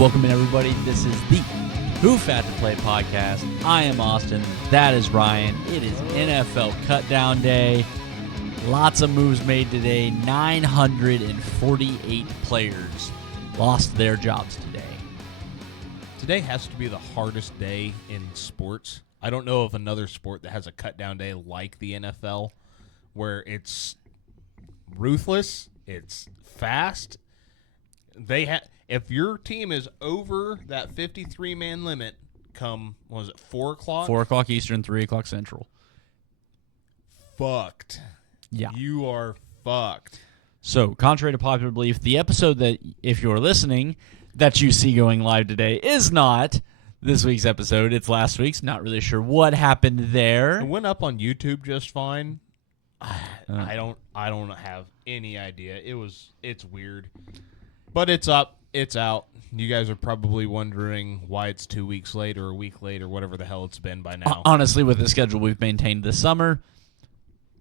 Welcome in, everybody. This is the Who Fat to Play podcast. I am Austin. That is Ryan. It is NFL Cutdown Day. Lots of moves made today. 948 players lost their jobs today. Today has to be the hardest day in sports. I don't know of another sport that has a cutdown day like the NFL, where it's ruthless, it's fast. If your team is over that 53-man limit, come, what was it, 4 o'clock? 4 o'clock Eastern, 3 o'clock Central. Fucked. Yeah. You are fucked. So, contrary to popular belief, the episode that, if you're listening, that you see going live today is not this week's episode. It's last week's. Not really sure what happened there. It went up on YouTube just fine. I don't have any idea. It's weird. But it's up. It's out. You guys are probably wondering why it's 2 weeks late or a week late or whatever the hell it's been by now. Honestly, with the schedule we've maintained this summer,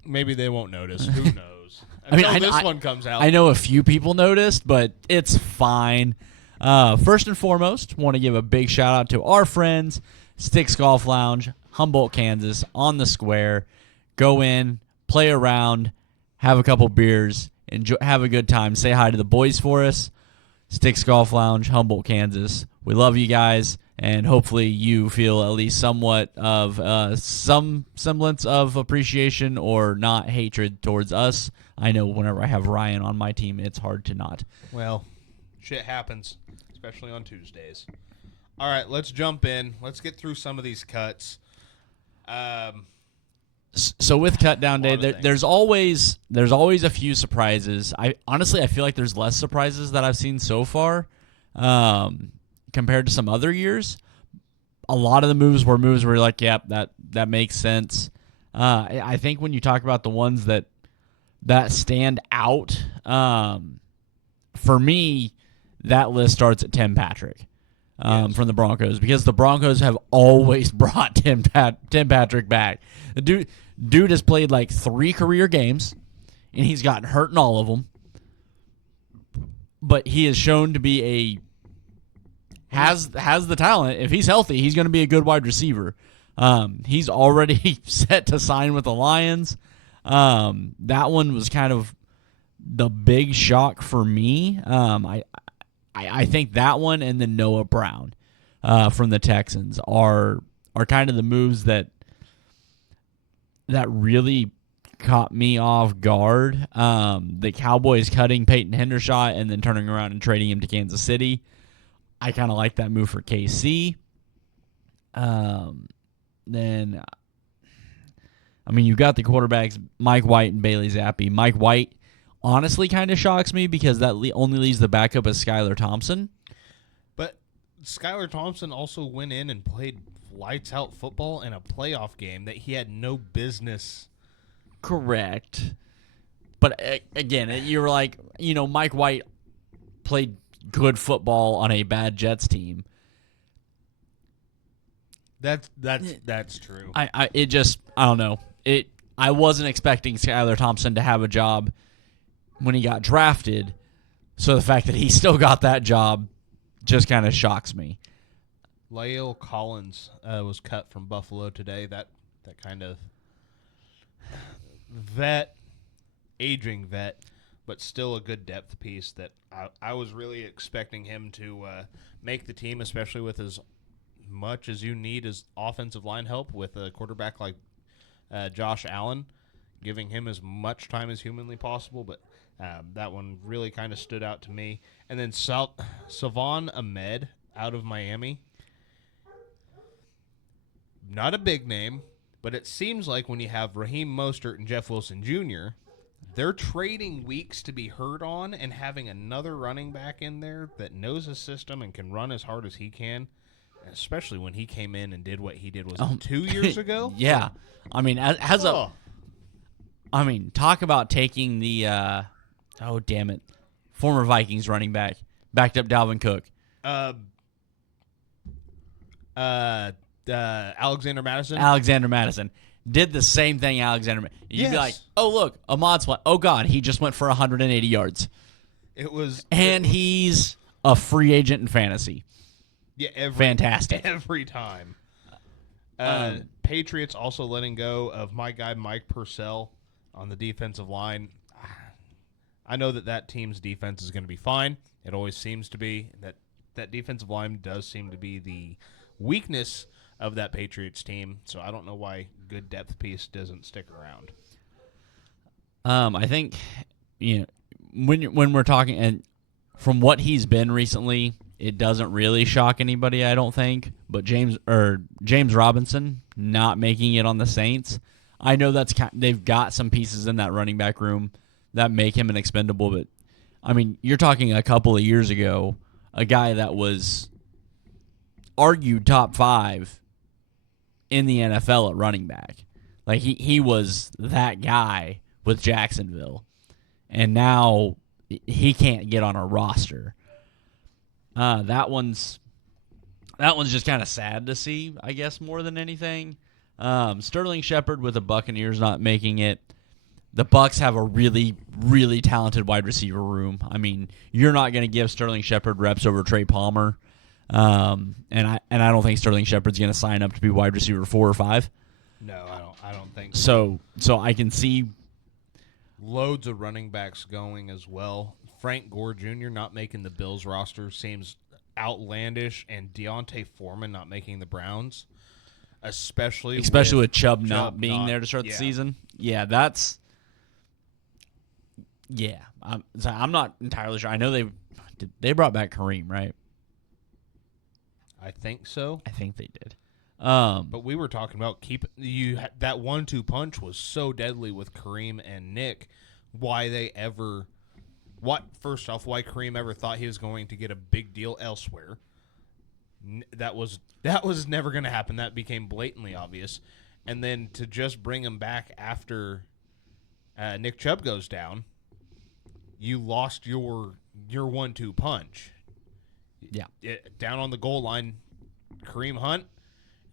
maybe they won't notice. Who knows? This one comes out. I know a few people noticed, but it's fine. First and foremost, want to give a big shout out to our friends, Sticks Golf Lounge, Humboldt, Kansas, on the square. Go in, play around, have a couple beers, enjoy, have a good time. Say hi to the boys for us. Sticks Golf Lounge, Humboldt, Kansas. We love you guys, and hopefully you feel at least somewhat of some semblance of appreciation or not hatred towards us. I know whenever I have Ryan on my team, it's hard to not. Well, shit happens, especially on Tuesdays. All right, let's jump in. Let's get through some of these cuts. So with Cutdown Day, there's always a few surprises. I feel like there's less surprises that I've seen so far compared to some other years. A lot of the moves were you're like, yep, that makes sense. I think when you talk about the ones that stand out, for me, that list starts at Tim Patrick from the Broncos, because the Broncos have always brought Tim Patrick back. The dude has played like 3 career games, and he's gotten hurt in all of them. But he is shown to be has the talent. If he's healthy, he's going to be a good wide receiver. He's already set to sign with the Lions. That one was kind of the big shock for me. I think that one and then Noah Brown from the Texans are kind of the moves that really caught me off guard. The Cowboys cutting Peyton Hendershot and then turning around and trading him to Kansas City. I kind of like that move for KC. Then, you got the quarterbacks, Mike White and Bailey Zappi. Mike White honestly kind of shocks me because that only leaves the backup as Skylar Thompson. But Skylar Thompson also went in and played lights-out football in a playoff game that he had no business. Correct. But again, you were like, Mike White played good football on a bad Jets team. That's true. I don't know. I wasn't expecting Skylar Thompson to have a job when he got drafted, so the fact that he still got that job just kind of shocks me. Lael Collins was cut from Buffalo today. That kind of aging vet, but still a good depth piece that I was really expecting him to make the team, especially with as much as you need as offensive line help with a quarterback like Josh Allen, giving him as much time as humanly possible, but that one really kind of stood out to me. And then Salvon Ahmed out of Miami. Not a big name, but it seems like when you have Raheem Mostert and Jeff Wilson Jr., they're trading weeks to be hurt on and having another running back in there that knows his system and can run as hard as he can, especially when he came in and did what he did, was it 2 years ago? Yeah. Talk about taking the former Vikings running back, backed up Dalvin Cook. Alexander Madison did the same thing. You'd be like, oh look, Ahmad's one. Oh god, he just went for 180 yards. He's a free agent in fantasy. Yeah, Fantastic. Every time. Patriots also letting go of my guy Mike Purcell on the defensive line. I know that team's defense is going to be fine. It always seems to be. That defensive line does seem to be the weakness of that Patriots team. So I don't know why good depth piece doesn't stick around. I think when we're talking, and from what he's been recently, it doesn't really shock anybody, I don't think. But James Robinson not making it on the Saints, I know they've got some pieces in that running back room that make him an expendable. But I mean, you're talking a couple of years ago, a guy that was argued top 5 in the NFL at running back. Like he was that guy with Jacksonville, and now he can't get on a roster. That one's just kind of sad to see, I guess, more than anything. Sterling Shepard with the Buccaneers not making it. The Bucs have a really, really talented wide receiver room. I mean, you're not going to give Sterling Shepard reps over Trey Palmer, and I don't think Sterling Shepard's going to sign up to be wide receiver 4 or 5. No, I don't think so. So I can see loads of running backs going as well. Frank Gore Jr. not making the Bills roster seems outlandish, and Deontay Foreman not making the Browns, especially with Chubb not being there to start the season. Yeah, that's. Yeah, I'm not entirely sure. I know they brought back Kareem, right? I think so. I think they did. But we were talking about that 1-2 punch was so deadly with Kareem and Nick. Why Kareem ever thought he was going to get a big deal elsewhere? That was never going to happen. That became blatantly obvious. And then to just bring him back after Nick Chubb goes down, you lost your 1-2 punch. Yeah, down on the goal line, Kareem Hunt.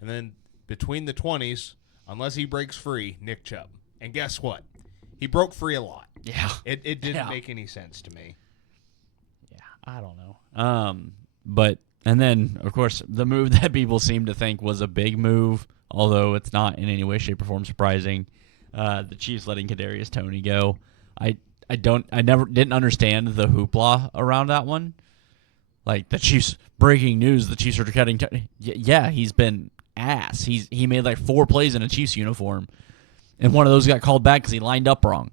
And then between the 20s, unless he breaks free, Nick Chubb. And guess what? He broke free a lot. Yeah. It didn't make any sense to me. Yeah, I don't know. And then, of course, the move that people seem to think was a big move, although it's not in any way, shape, or form surprising, the Chiefs letting Kadarius Toney go. I never didn't understand the hoopla around that one. Like, the Chiefs, breaking news, the Chiefs are cutting Toney. Yeah, he's been ass. He made like 4 plays in a Chiefs uniform, and one of those got called back because he lined up wrong.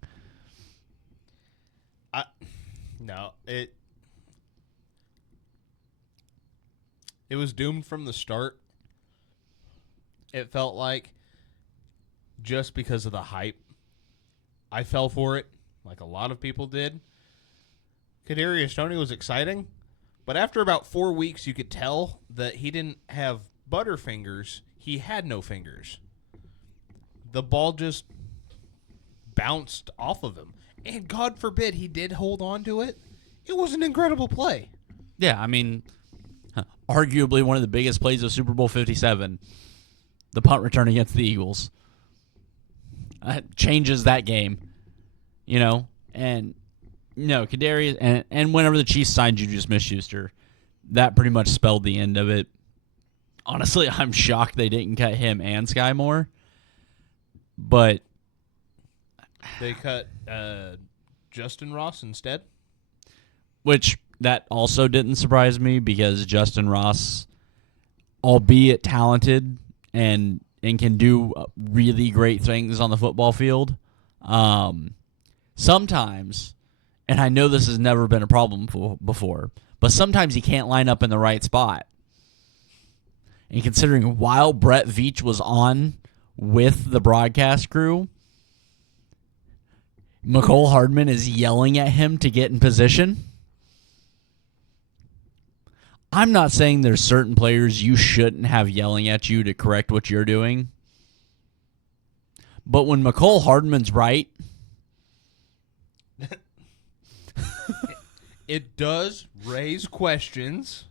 It was doomed from the start. It felt like, just because of the hype. I fell for it, like a lot of people did. Kadarius Toney was exciting, but after about 4 weeks, you could tell that he didn't have butterfingers. He had no fingers. The ball just bounced off of him. And God forbid he did hold on to it. It was an incredible play. Yeah, I mean, arguably one of the biggest plays of Super Bowl 57, the punt return against the Eagles. Changes that game, and Kadarius, and whenever the Chiefs signed Juju Smith-Schuster, that pretty much spelled the end of it. Honestly, I'm shocked they didn't cut him and Sky Moore, but they cut Justin Ross instead, which that also didn't surprise me because Justin Ross, albeit talented and can do really great things on the football field, sometimes, and I know this has never been a problem before, but sometimes he can't line up in the right spot. And considering while Brett Veach was on with the broadcast crew, Mecole Hardman is yelling at him to get in position. I'm not saying there's certain players you shouldn't have yelling at you to correct what you're doing. But when Mecole Hardman's right, it does raise questions.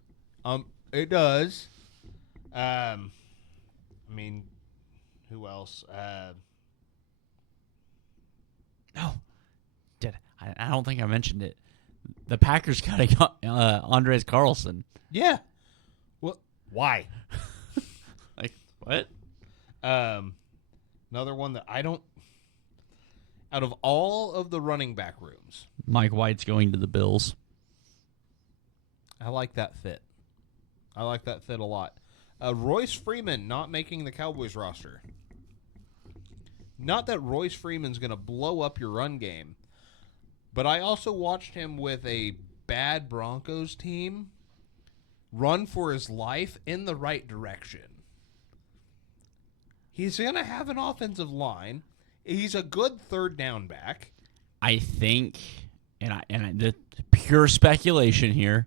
It does. I mean, who else? I don't think I mentioned it. The Packers got Andres Carlson. Yeah. Well, why? Like, what? Another one that I don't. Out of all of the running back rooms, Mike White's going to the Bills. I like that fit. I like that fit a lot. Royce Freeman not making the Cowboys roster. Not that Royce Freeman's going to blow up your run game, but I also watched him with a bad Broncos team run for his life in the right direction. He's going to have an offensive line. He's a good third down back. I think, the pure speculation here,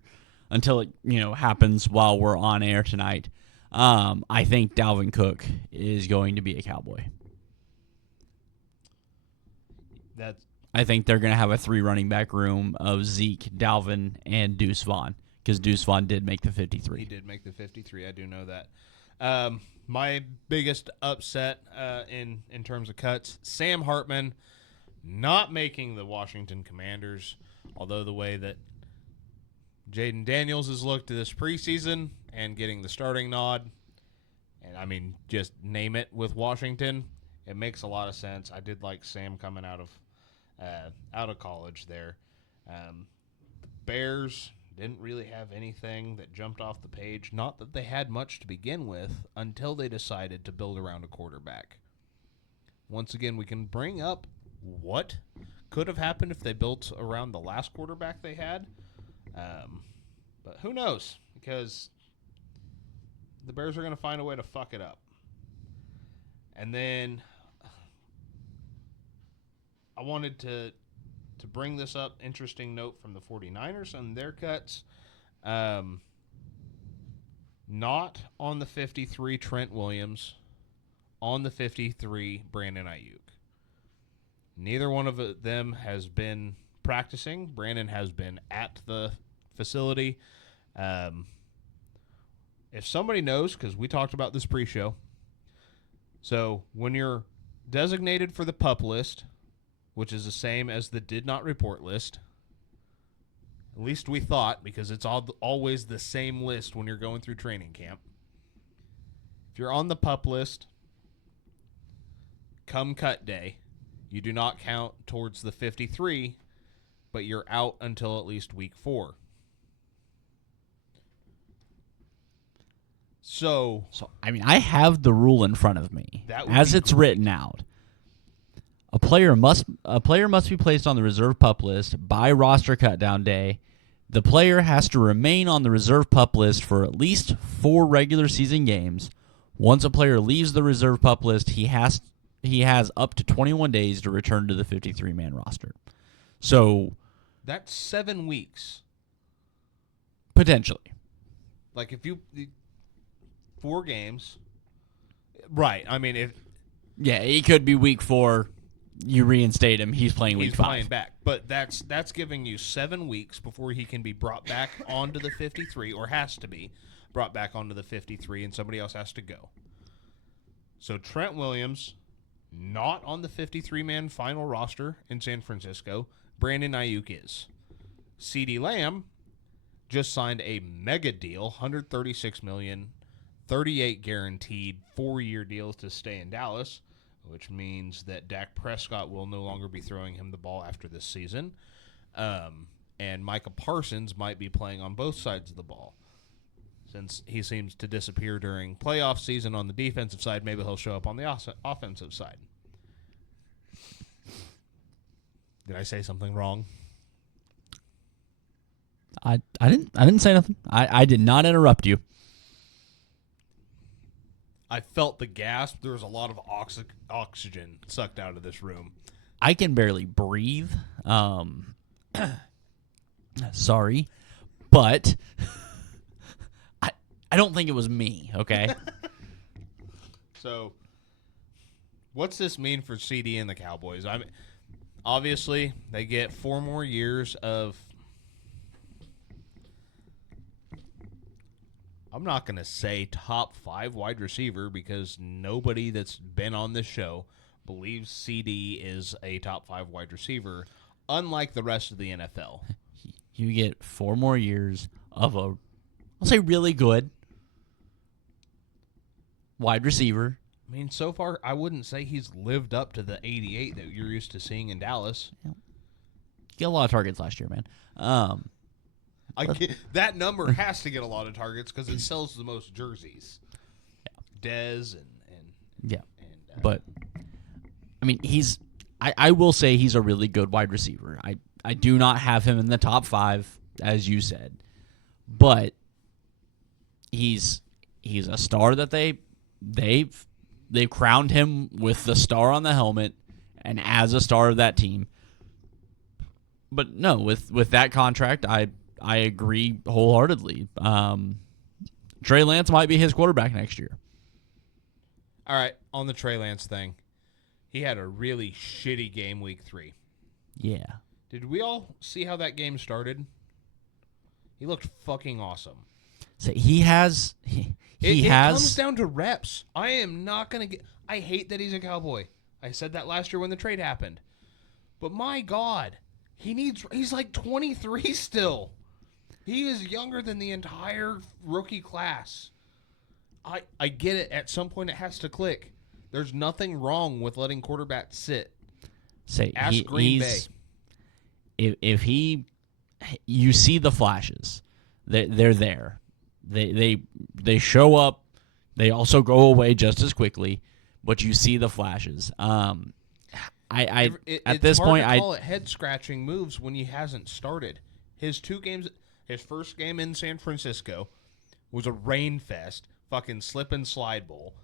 until it happens while we're on air tonight. I think Dalvin Cook is going to be a Cowboy. I think they're going to have a 3 running back room of Zeke, Dalvin, and Deuce Vaughn, because Deuce Vaughn did make the 53. He did make the 53. I do know that. My biggest upset in terms of cuts, Sam Hartman not making the Washington Commanders, although the way that Jaden Daniels has looked this preseason and getting the starting nod, and I mean, just name it with Washington, it makes a lot of sense. I did like Sam coming out of college there. Bears didn't really have anything that jumped off the page. Not that they had much to begin with until they decided to build around a quarterback. Once again, we can bring up what could have happened if they built around the last quarterback they had. But who knows? Because the Bears are going to find a way to fuck it up. And then I wanted to bring this up. Interesting note from the 49ers and their cuts. Not on the 53, Trent Williams. On the 53, Brandon Ayuk. Neither one of them has been practicing. Brandon has been at the facility. If somebody knows, because we talked about this pre-show, so when you're designated for the PUP list, which is the same as the did not report list, at least we thought, because it's always the same list when you're going through training camp. If you're on the PUP list, come cut day, you do not count towards the 53, but you're out until at least week 4. So I mean, I have the rule in front of me as it's written out. A player must be placed on the reserve PUP list by roster cutdown day. The player has to remain on the reserve PUP list for at least 4 regular season games. Once a player leaves the reserve PUP list, he has up to 21 days to return to the 53-man roster. So that's 7 weeks. Potentially. Like if you 4 games. Right. I mean, it could be week 4. You reinstate him. He's playing week 5. He's playing back. But that's giving you 7 weeks before he can be brought back onto the 53, or has to be brought back onto the 53, and somebody else has to go. So Trent Williams, not on the 53-man final roster in San Francisco. Brandon Ayuk is. CeeDee Lamb just signed a mega deal, $136 million, 38 guaranteed, 4-year deals to stay in Dallas, which means that Dak Prescott will no longer be throwing him the ball after this season. And Micah Parsons might be playing on both sides of the ball. Since he seems to disappear during playoff season on the defensive side, maybe he'll show up on the offensive side. Did I say something wrong? I didn't say nothing. I did not interrupt you. I felt the gasp. There was a lot of oxygen sucked out of this room. I can barely breathe. Sorry, but I don't think it was me, okay? So, what's this mean for CD and the Cowboys? I mean, obviously, they get 4 more years of... I'm not going to say top 5 wide receiver, because nobody that's been on this show believes CD is a top 5 wide receiver, unlike the rest of the NFL. You get 4 more years of I'll say really good wide receiver. I mean, so far, I wouldn't say he's lived up to the 88 that you're used to seeing in Dallas. Get a lot of targets last year, man. That number has to get a lot of targets because it sells the most jerseys. Yeah. Dez and but I mean, I will say he's a really good wide receiver. I do not have him in the top 5, as you said, but he's a star that they've crowned him with the star on the helmet and as a star of that team. But no, with that contract, I agree wholeheartedly. Trey Lance might be his quarterback next year. All right, on the Trey Lance thing, he had a really shitty game week 3. Yeah. Did we all see how that game started? He looked fucking awesome. So it comes down to reps. I am not going to get... I hate that he's a Cowboy. I said that last year when the trade happened. But my God, he's like 23 still. He is younger than the entire rookie class. I get it. At some point, it has to click. There's nothing wrong with letting quarterbacks sit. Ask Green Bay. If you see the flashes, they're there. They show up. They also go away just as quickly, but you see the flashes. At this point, I call it head scratching moves when he hasn't started. His 2 games, his first game in San Francisco was a rain fest, fucking slip and slide bowl,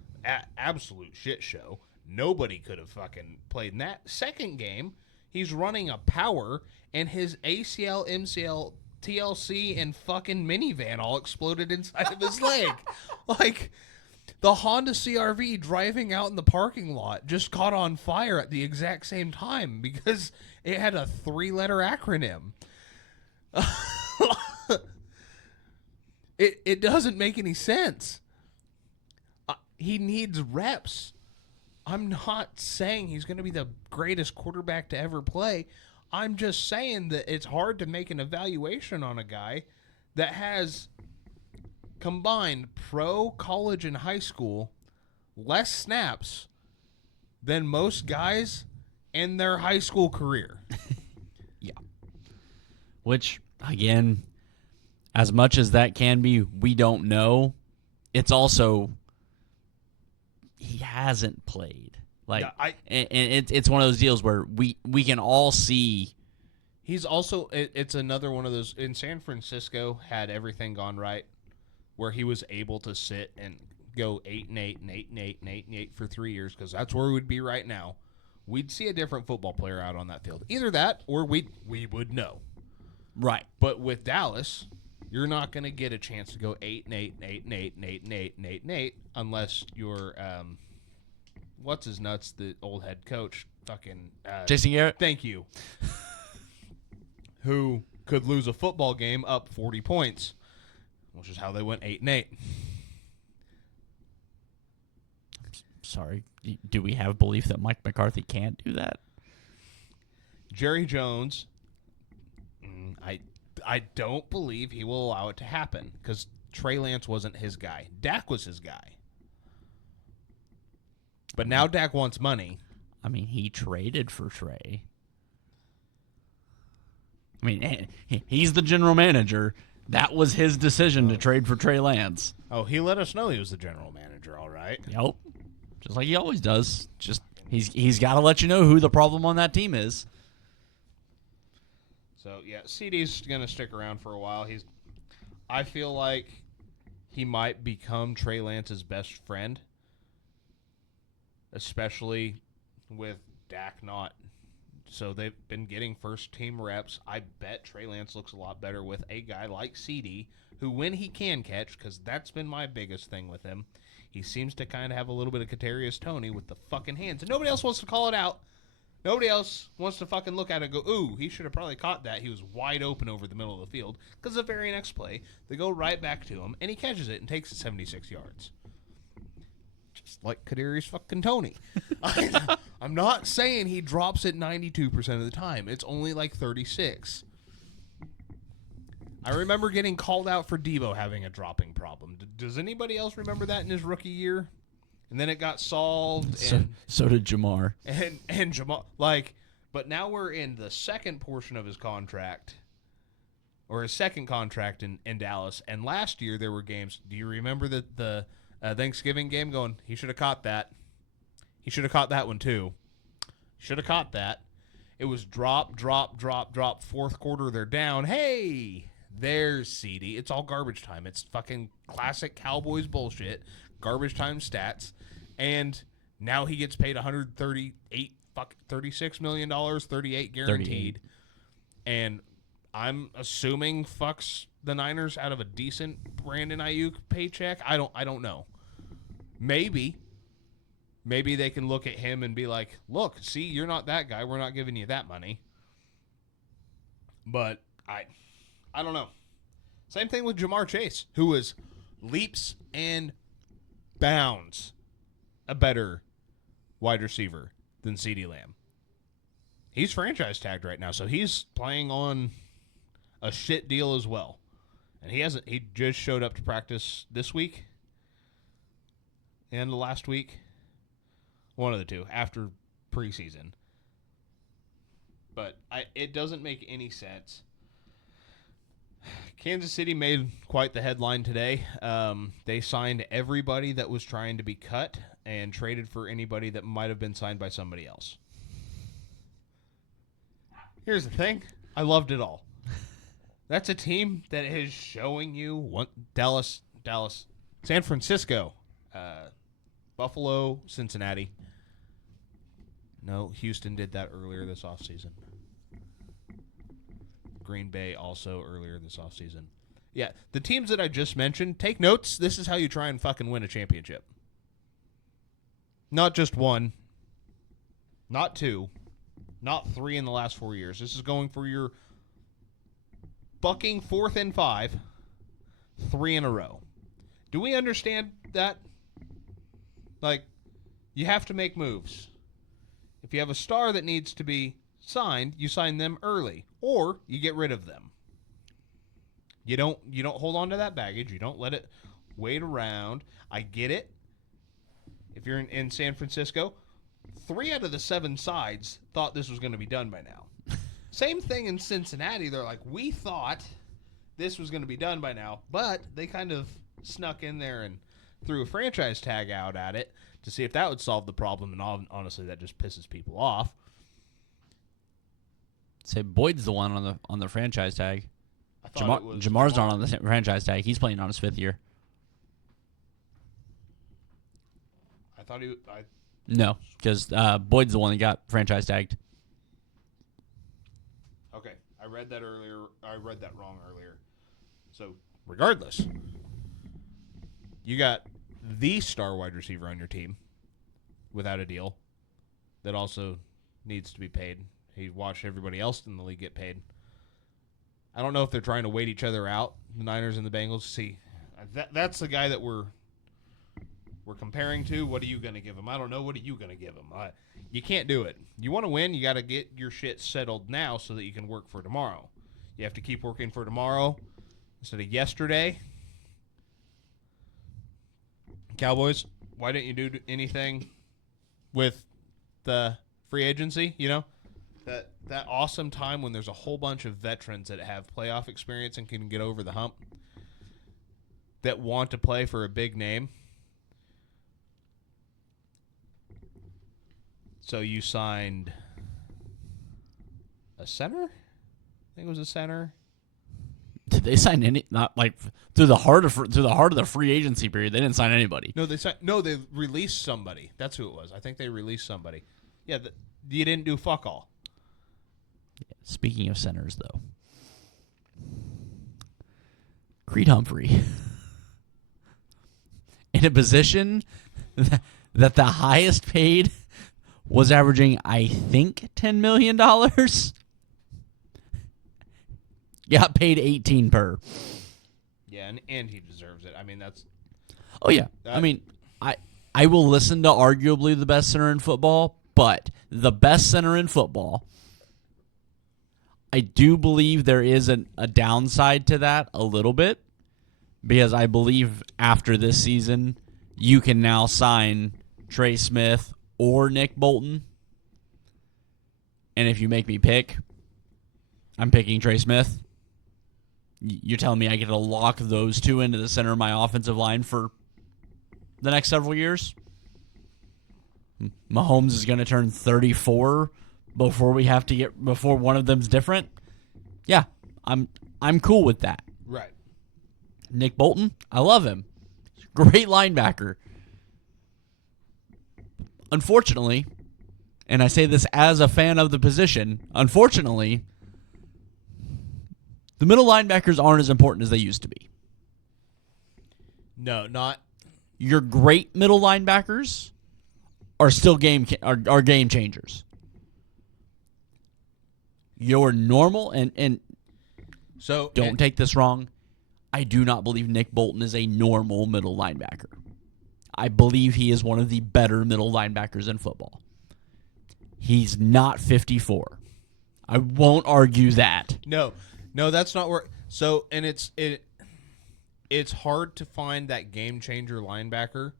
absolute shit show. Nobody could have fucking played in that. Second game, he's running a power, and his ACL, MCL, TLC, and fucking minivan all exploded inside of his leg. Like, the Honda CRV driving out in the parking lot just caught on fire at the exact same time because it had a 3-letter acronym. It doesn't make any sense. He needs reps. I'm not saying he's going to be the greatest quarterback to ever play. I'm just saying that it's hard to make an evaluation on a guy that has combined pro, college, and high school less snaps than most guys in their high school career. Yeah. Which, again, as much as that can be, we don't know. It's also... he hasn't played. Like, yeah, and it's one of those deals where we can all see. He's also, it's another one of those, in San Francisco, had everything gone right, where he was able to sit and go 8-8 and 8-8 and 8-8 for 3 years, because that's where we'd be right now. We'd see a different football player out on that field. Either that, or we would know. Right. But with Dallas, you're not going to get a chance to go 8-8 and 8-8 and 8-8 and 8-8 and 8-8 unless you're what's his nuts, the old head coach, fucking Jason Garrett. Thank you. Who could lose a football game up 40 points, which is how they went 8-8. Sorry, do we have belief that Mike McCarthy can't do that? Jerry Jones, I don't believe he will allow it to happen because Trey Lance wasn't his guy. Dak was his guy. But now Dak wants money. I mean, he traded for Trey. I mean, he's the general manager. That was his decision to trade for Trey Lance. Oh, he let us know he was the general manager, all right. Yep. Just like he always does. Just he's got to let you know who the problem on that team is. So, yeah, CD's going to stick around for a while. I feel like he might become Trey Lance's best friend, especially with Dak not. So they've been getting first-team reps. I bet Trey Lance looks a lot better with a guy like CD, who, when he can catch, because that's been my biggest thing with him, he seems to kind of have a little bit of Kadarius Toney with the fucking hands. And nobody else wants to call it out. Nobody else wants to fucking look at it and go, ooh, he should have probably caught that. He was wide open over the middle of the field. Because the very next play, they go right back to him, and he catches it and takes it 76 yards. Just like Kadarius fucking Toney. I'm not saying he drops it 92% of the time. It's only like 36. I remember getting called out for Debo having a dropping problem. Does anybody else remember that in his rookie year? And then it got solved. So did Jamar. And Jamar, but now we're in the second portion of his contract, or his second contract in Dallas. And last year there were games. Do you remember the Thanksgiving game? Going, he should have caught that. He should have caught that one too. Should have caught that. It was drop. Fourth quarter, they're down. Hey, there's CD. It's all garbage time. It's fucking classic Cowboys bullshit. Garbage time stats. And now he gets paid $36 million, $38 guaranteed. 38. And I'm assuming fucks the Niners out of a decent Brandon Ayuk paycheck. I don't know. Maybe they can look at him and be like, look, see, you're not that guy. We're not giving you that money. But I don't know. Same thing with Jamar Chase, who was leaps and bounds a better wide receiver than CeeDee Lamb. He's franchise tagged right now, so he's playing on a shit deal as well. And he just showed up to practice this week and last week. One of the two, after preseason. But it doesn't make any sense. Kansas City made quite the headline today. They signed everybody that was trying to be cut and traded for anybody that might have been signed by somebody else. Here's the thing. I loved it all. That's a team that is showing you Dallas, San Francisco, Buffalo, Cincinnati. No, Houston did that earlier this offseason. Green Bay also earlier this offseason. Yeah, the teams that I just mentioned, take notes. This is how you try and fucking win a championship. Not just one, not two, not three in the last 4 years. This is going for your fucking 4th and 5, 3 in a row. Do we understand that? You have to make moves. If you have a star that needs to be signed, you sign them early, or you get rid of them. You don't hold on to that baggage. You don't let it wait around. I get it. If you're in San Francisco, 3 out of the 7 sides thought this was going to be done by now. Same thing in Cincinnati. They're like, we thought this was going to be done by now, but they kind of snuck in there and threw a franchise tag out at it to see if that would solve the problem, and honestly, that just pisses people off. Say Boyd's the one on the franchise tag. I thought Jamar's not on the franchise tag. He's playing on his 5th year. I thought he. No, because Boyd's the one that got franchise tagged. Okay, I read that earlier. I read that wrong earlier. So, regardless, you got the star wide receiver on your team without a deal that also needs to be paid. He watched everybody else in the league get paid. I don't know if they're trying to wait each other out, the Niners and the Bengals. See, that's the guy that we're comparing to. What are you going to give him? I don't know. What are you going to give him? You can't do it. You want to win, you got to get your shit settled now so that you can work for tomorrow. You have to keep working for tomorrow instead of yesterday. Cowboys, why didn't you do anything with the free agency? You know, that awesome time when there's a whole bunch of veterans that have playoff experience and can get over the hump that want to play for a big name. So you signed a center? I think it was a center. Did they sign any? Not like through the heart of the free agency period. They didn't sign anybody. No, they released somebody. That's who it was. I think they released somebody. Yeah, you didn't do fuck all. Yeah, speaking of centers, though, Creed Humphrey in a position that the highest paid was averaging, I think, $10 million. Got paid 18 per. Yeah, and he deserves it. I mean, that's. Oh yeah, I mean, I will listen to arguably the best center in football, but the best center in football, I do believe there is a downside to that a little bit, because I believe after this season, you can now sign Trey Smith or Nick Bolton. And if you make me pick, I'm picking Trey Smith. You're telling me I get to lock those two into the center of my offensive line for the next several years? Mahomes is going to turn 34 before one of them's different. Yeah, I'm cool with that. Right. Nick Bolton, I love him. Great linebacker. Unfortunately, and I say this as a fan of the position, unfortunately, the middle linebackers aren't as important as they used to be. No, not. Your great middle linebackers are still game changers. Your normal and so don't take this wrong, I do not believe Nick Bolton is a normal middle linebacker. I believe he is one of the better middle linebackers in football. He's not 54. I won't argue that. No, that's not where. So, and it's hard to find that game changer linebacker.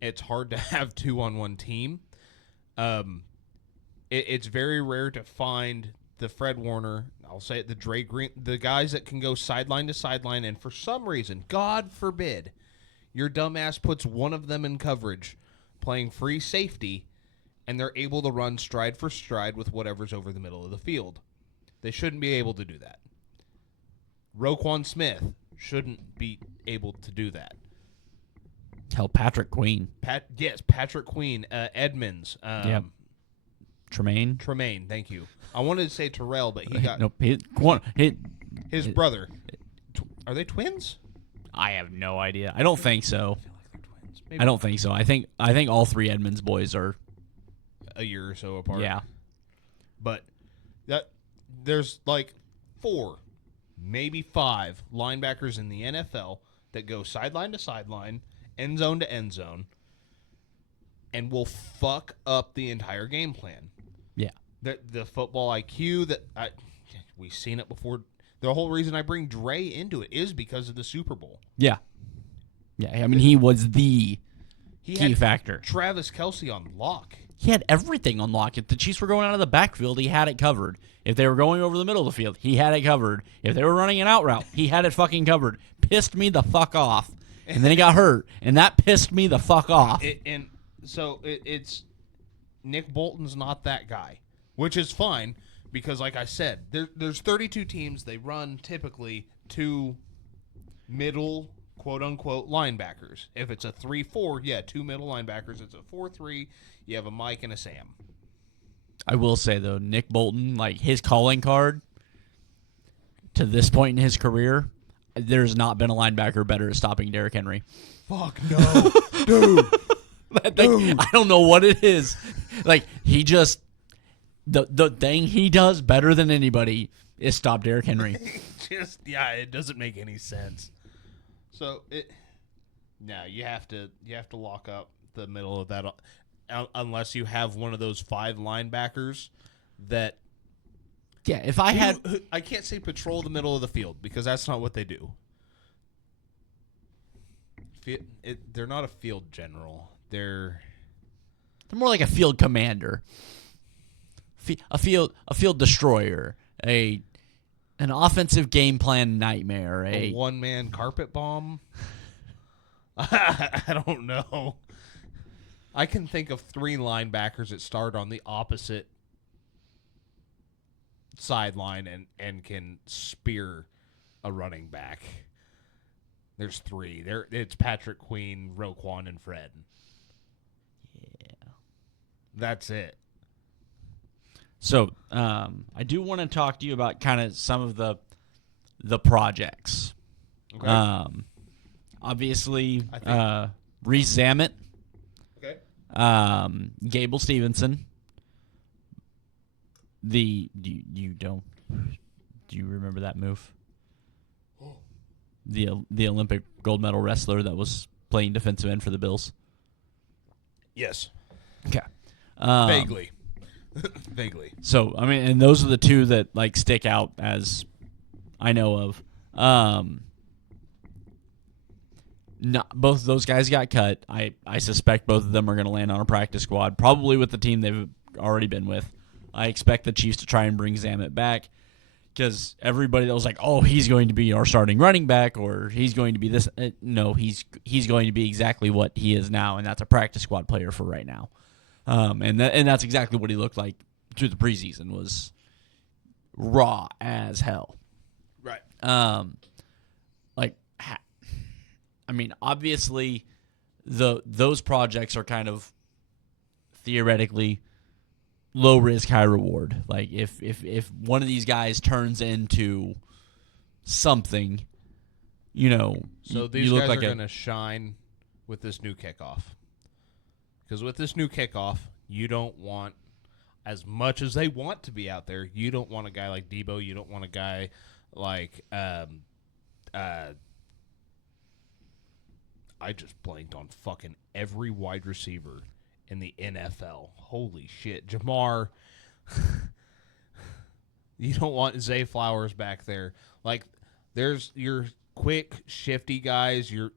It's hard to have two on one team. It's very rare to find the Fred Warner, I'll say it, the Dre Green, the guys that can go sideline to sideline, and for some reason, God forbid, your dumbass puts one of them in coverage, playing free safety, and they're able to run stride for stride with whatever's over the middle of the field. They shouldn't be able to do that. Roquan Smith shouldn't be able to do that. Hell, Patrick Queen. Patrick Queen, Edmonds. Yep. Tremaine, thank you. I wanted to say Terrell, but he got nope. His brother. Are they twins? I have no idea. I don't think so. I feel like they're twins. Maybe. I don't think so. I think all three Edmonds boys are a year or so apart. Yeah. But there's like 4, maybe 5 linebackers in the NFL that go sideline to sideline, end zone to end zone, and will fuck up the entire game plan. Yeah. The football IQ we've seen it before. The whole reason I bring Dre into it is because of the Super Bowl. Yeah. Yeah, I mean, he was the key factor. Travis Kelce on lock. He had everything on lock. If the Chiefs were going out of the backfield, he had it covered. If they were going over the middle of the field, he had it covered. If they were running an out route, he had it fucking covered. Pissed me the fuck off. And then he got hurt, and that pissed me the fuck off. It's Nick Bolton's not that guy, which is fine because, like I said, there's 32 teams. They run typically 2 middle, quote-unquote, linebackers. If it's a 3-4, 2 middle linebackers. It's a 4-3, you have a Mike and a Sam. I will say, though, Nick Bolton, like his calling card to this point in his career, there's not been a linebacker better at stopping Derrick Henry. Fuck no. Dude. I don't know what it is. Like, he just... The thing he does better than anybody is stop Derrick Henry. It doesn't make any sense. So, you have to lock up the middle of that unless you have one of those 5 linebackers that... Yeah, if I had... I can't say patrol the middle of the field because that's not what they do. They're not a field general. They're more like a field commander, a field destroyer, an offensive game plan nightmare, a one-man carpet bomb. I don't know. I can think of 3 linebackers that start on the opposite sideline and can spear a running back. There's 3. It's Patrick Queen, Roquan, and Fred. That's it. So, I do want to talk to you about kind of some of the projects. Okay. Reese Zammit. Okay. Gable Stevenson. Do you remember that move? Oh. The Olympic gold medal wrestler that was playing defensive end for the Bills. Yes. Okay. Vaguely. Vaguely. So, I mean, and those are the two that, like, stick out as I know of. Not, both of those guys got cut. I suspect both of them are going to land on a practice squad, probably with the team they've already been with. I expect the Chiefs to try and bring Zamet back because everybody that was like, oh, he's going to be our starting running back or he's going to be this. No, he's going to be exactly what he is now, and that's a practice squad player for right now. And that's exactly what he looked like through the preseason, was raw as hell. Right. I mean, obviously, those projects are kind of theoretically low risk, high reward. Like if one of these guys turns into something, So these guys are going to shine with this new kickoff. Because with this new kickoff, you don't want, as much as they want to be out there, you don't want a guy like Debo. You don't want a guy like I just blanked on fucking every wide receiver in the NFL. Holy shit. Jamar. You don't want Zay Flowers back there. Like, there's your quick, shifty guys, your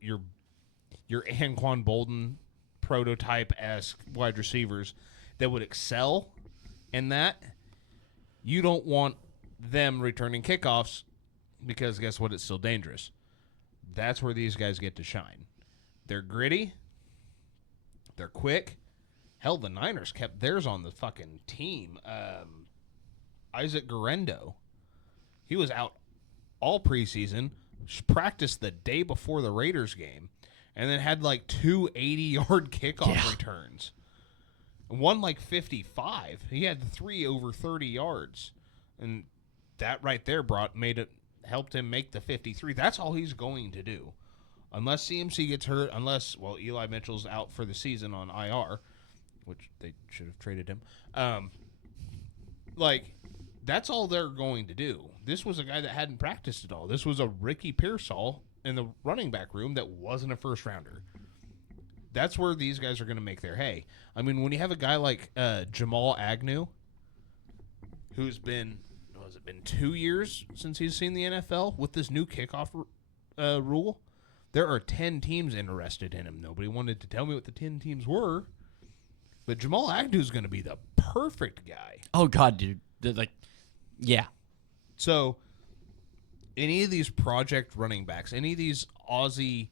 Anquan Bolden prototype-esque wide receivers that would excel in that. You don't want them returning kickoffs because guess what? It's still dangerous. That's where these guys get to shine. They're gritty. They're quick. Hell, the Niners kept theirs on the fucking team. Isaac Guerrero. He was out all preseason, practiced the day before the Raiders game, and then had like 2 80-yard kickoff returns. One like 55. He had 3 over 30 yards. And that right there helped him make the 53. That's all he's going to do. Unless CMC gets hurt, Eli Mitchell's out for the season on IR, which they should have traded him. That's all they're going to do. This was a guy that hadn't practiced at all. This was a Ricky Pearsall in the running back room that wasn't a first rounder. That's where these guys are going to make their hay. I mean, when you have a guy like Jamal Agnew, who's been, has it been 2 years since he's seen the NFL with this new kickoff rule? There are 10 teams interested in him. Nobody wanted to tell me what the 10 teams were. But Jamal Agnew is going to be the perfect guy. Oh, God, dude. Yeah. So, any of these project running backs, any of these Aussie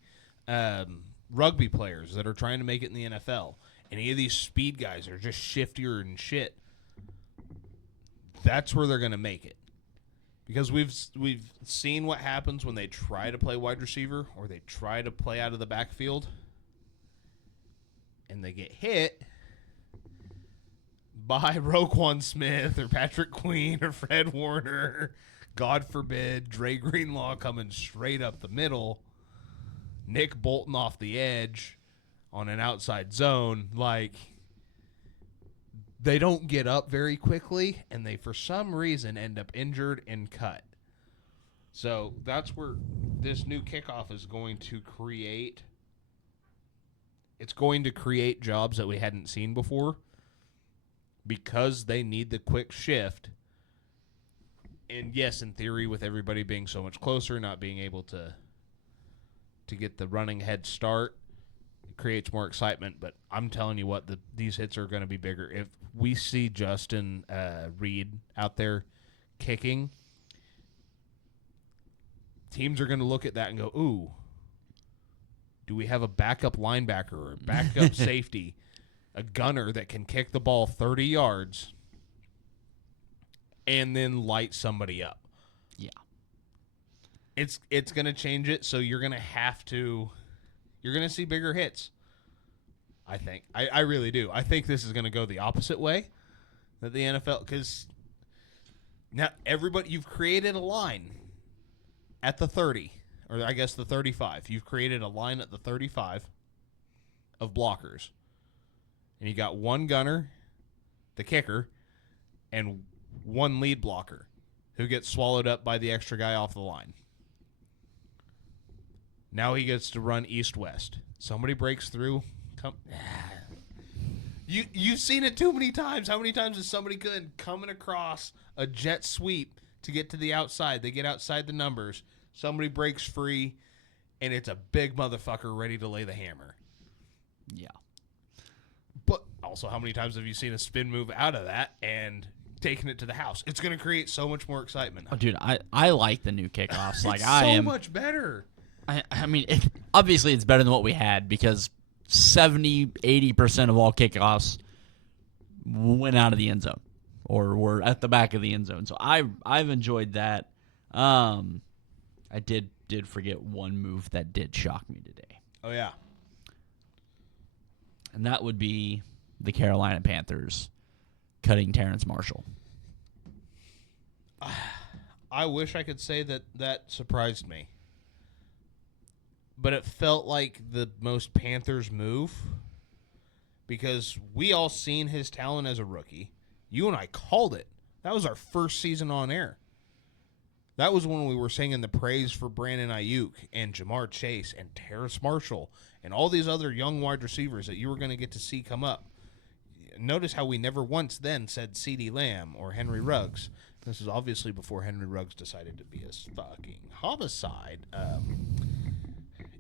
rugby players that are trying to make it in the NFL, any of these speed guys that are just shiftier and shit, that's where they're going to make it. Because we've seen what happens when they try to play wide receiver or they try to play out of the backfield and they get hit by Roquan Smith or Patrick Queen or Fred Warner, God forbid, Dre Greenlaw coming straight up the middle, Nick Bolton off the edge on an outside zone. They don't get up very quickly, and they, for some reason, end up injured and cut. So that's where this new kickoff is going to create. It's going to create jobs that we hadn't seen before because they need the quick shift. And yes, in theory, with everybody being so much closer, not being able to get the running head start, it creates more excitement. But I'm telling you what, these hits are going to be bigger. If we see Justin Reed out there kicking, teams are going to look at that and go, ooh, do we have a backup linebacker or a backup safety, a gunner that can kick the ball 30 yards and then light somebody up? Yeah. It's going to change it, so you're going to see bigger hits. I think. I really do. I think this is going to go the opposite way that the NFL, because now you've created a line at the 30, or I guess the 35. You've created a line at the 35 of blockers. And you got one gunner, the kicker, and one lead blocker who gets swallowed up by the extra guy off the line. Now he gets to run east-west. Somebody breaks through. You've seen it too many times. How many times is somebody coming across a jet sweep to get to the outside? They get outside the numbers. Somebody breaks free, and it's a big motherfucker ready to lay the hammer. Yeah. But also, how many times have you seen a spin move out of that and taken it to the house? It's going to create so much more excitement. Oh, dude, I like the new kickoffs. Like it's I so am much better. I mean, obviously it's better than what we had because 70-80% of all kickoffs went out of the end zone or were at the back of the end zone. So I've enjoyed that. I did forget one move that did shock me today. Oh yeah. And that would be the Carolina Panthers cutting Terrence Marshall. I wish I could say that surprised me. But it felt like the most Panthers move because we all seen his talent as a rookie. You and I called it. That was our first season on air. That was when we were singing the praise for Brandon Ayuk and Jamar Chase and Terrace Marshall and all these other young wide receivers that you were going to get to see come up. Notice how we never once then said CeeDee Lamb or Henry Ruggs. This is obviously before Henry Ruggs decided to be a fucking homicide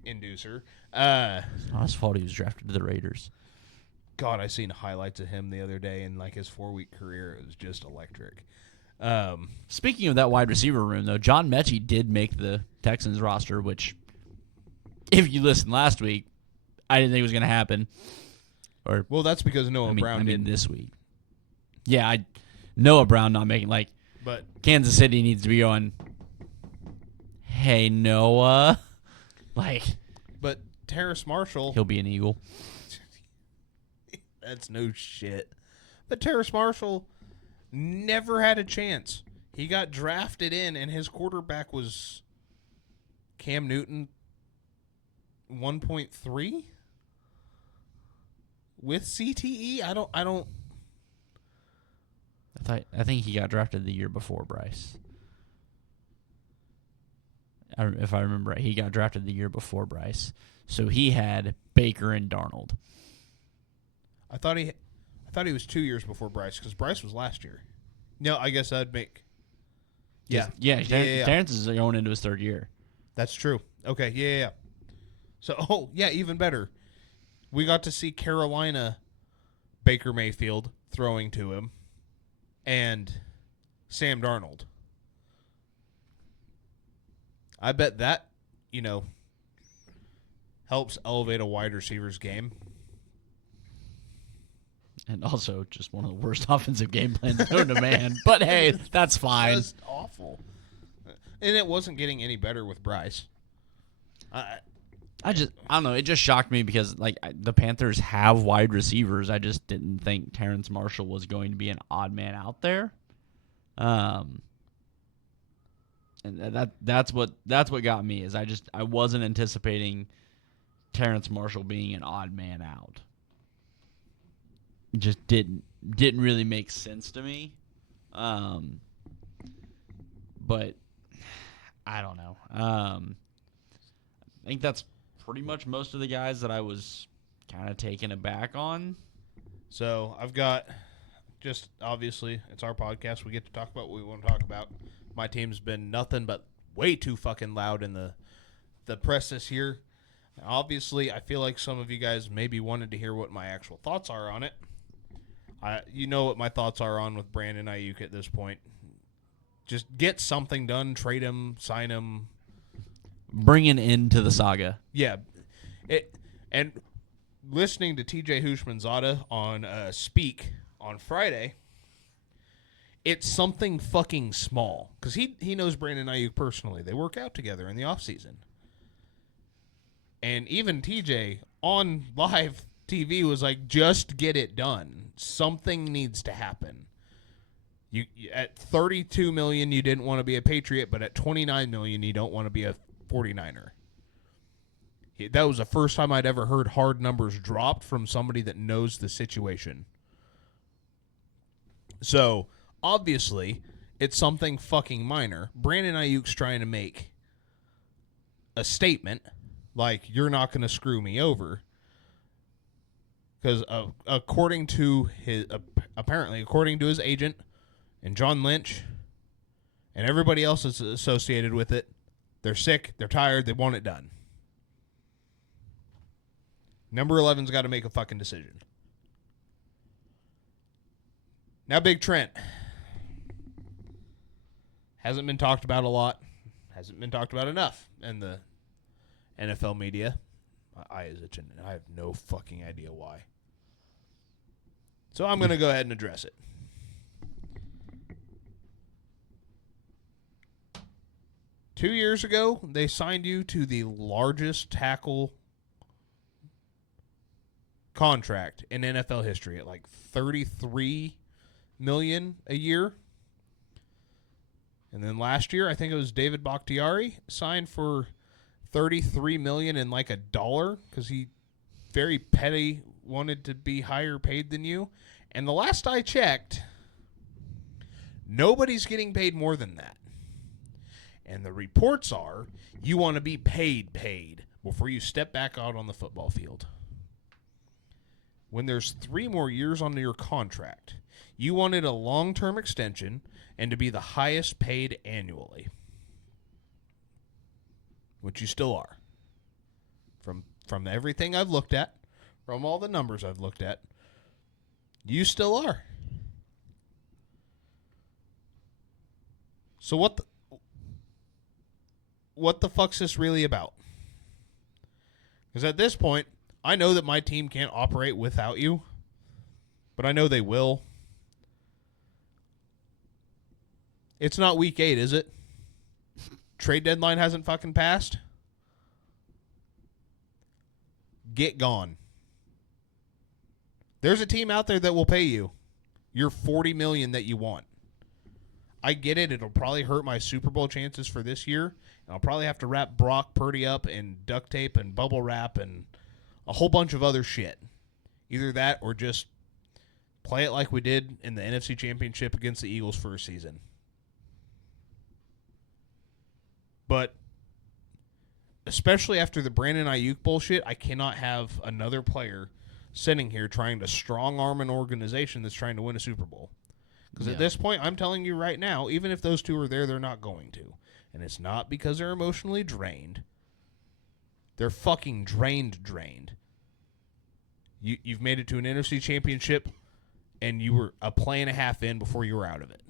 inducer. It's not his fault he was drafted to the Raiders. God, I seen highlights of him the other day in like his 4-week career. It was just electric. Speaking of that wide receiver room, though, John Mechie did make the Texans roster, which, if you listened last week, I didn't think it was going to happen. Or well, that's because Noah Brown didn't. This week. Yeah, Noah Brown not making, like, but Kansas City needs to be going, hey, Noah. Like, but Terrace Marshall, he'll be an Eagle. That's no shit. But Terrace Marshall never had a chance. He got drafted in, and his quarterback was Cam Newton 1.3 with CTE. I think he got drafted the year before Bryce. If I remember right, he got drafted the year before Bryce. So he had Baker and Darnold. I thought he was 2 years before Bryce because Bryce was last year. No, I guess that'd make. Yeah. Terrence is going into his third year. That's true. Okay, yeah. So, even better. We got to see Carolina Baker Mayfield throwing to him and Sam Darnold. I bet that, helps elevate a wide receiver's game. And also just one of the worst offensive game plans known to man. But hey, that's fine. Just awful. And it wasn't getting any better with Bryce. I don't know. It just shocked me because the Panthers have wide receivers. I just didn't think Terrence Marshall was going to be an odd man out there. And that's what got me is I wasn't anticipating Terrence Marshall being an odd man out. It just didn't really make sense to me. But I don't know. I think that's pretty much most of the guys that I was kind of taken aback on. So I've got just obviously it's our podcast. We get to talk about what we want to talk about. My team's been nothing but way too fucking loud in the press this year. Obviously, I feel like some of you guys maybe wanted to hear what my actual thoughts are on it. You know what my thoughts are on with Brandon Ayuk at this point. Just get something done, trade him, sign him. Bring an end to the saga. Yeah. And listening to TJ Hushmanzada on Speak on Friday, it's something fucking small. Because he knows Brandon Ayuk personally. They work out together in the offseason. And even TJ on live TV was like, just get it done. Something needs to happen. You at $32 million, you didn't want to be a Patriot, but at $29 million, you don't want to be a 49er. That was the first time I'd ever heard hard numbers dropped from somebody that knows the situation. So, obviously, it's something fucking minor. Brandon Ayuk's trying to make a statement like, you're not going to screw me over. because according to his agent and John Lynch and everybody else that's associated with it, they're sick, they're tired, they want it done. Number 11's got to make a fucking decision. Now, Big Trent. Hasn't been talked about a lot. Hasn't been talked about enough in the NFL media. My eye is itching, and I have no fucking idea why. So I'm going to go ahead and address it. Two years ago, they signed you to the largest tackle contract in NFL history at like $33 million a year. And then last year, I think it was David Bakhtiari signed for $33 million and like $1 because he very petty wanted to be higher paid than you. And the last I checked, nobody's getting paid more than that. And the reports are you want to be paid before you step back out on the football field. When there's 3 more years on your contract, you wanted a long-term extension and to be the highest paid annually, which you still are. From everything I've looked at, from all the numbers I've looked at, you still are. So what the fuck's this really about? Because at this point, I know that my team can't operate without you, but I know they will. It's not week 8, is it? Trade deadline hasn't fucking passed. Get gone. There's a team out there that will pay you your $40 million that you want. I get it. It'll probably hurt my Super Bowl chances for this year. And I'll probably have to wrap Brock Purdy up in duct tape and bubble wrap and a whole bunch of other shit. Either that or just play it like we did in the NFC Championship against the Eagles first season. But especially after the Brandon Ayuk bullshit, I cannot have another player sitting here trying to strong-arm an organization that's trying to win a Super Bowl. Because at this point, I'm telling you right now, even if those two are there, they're not going to. And it's not because they're emotionally drained. They're fucking drained. You've made it to an NFC Championship, and you were a play and a half in before you were out of it.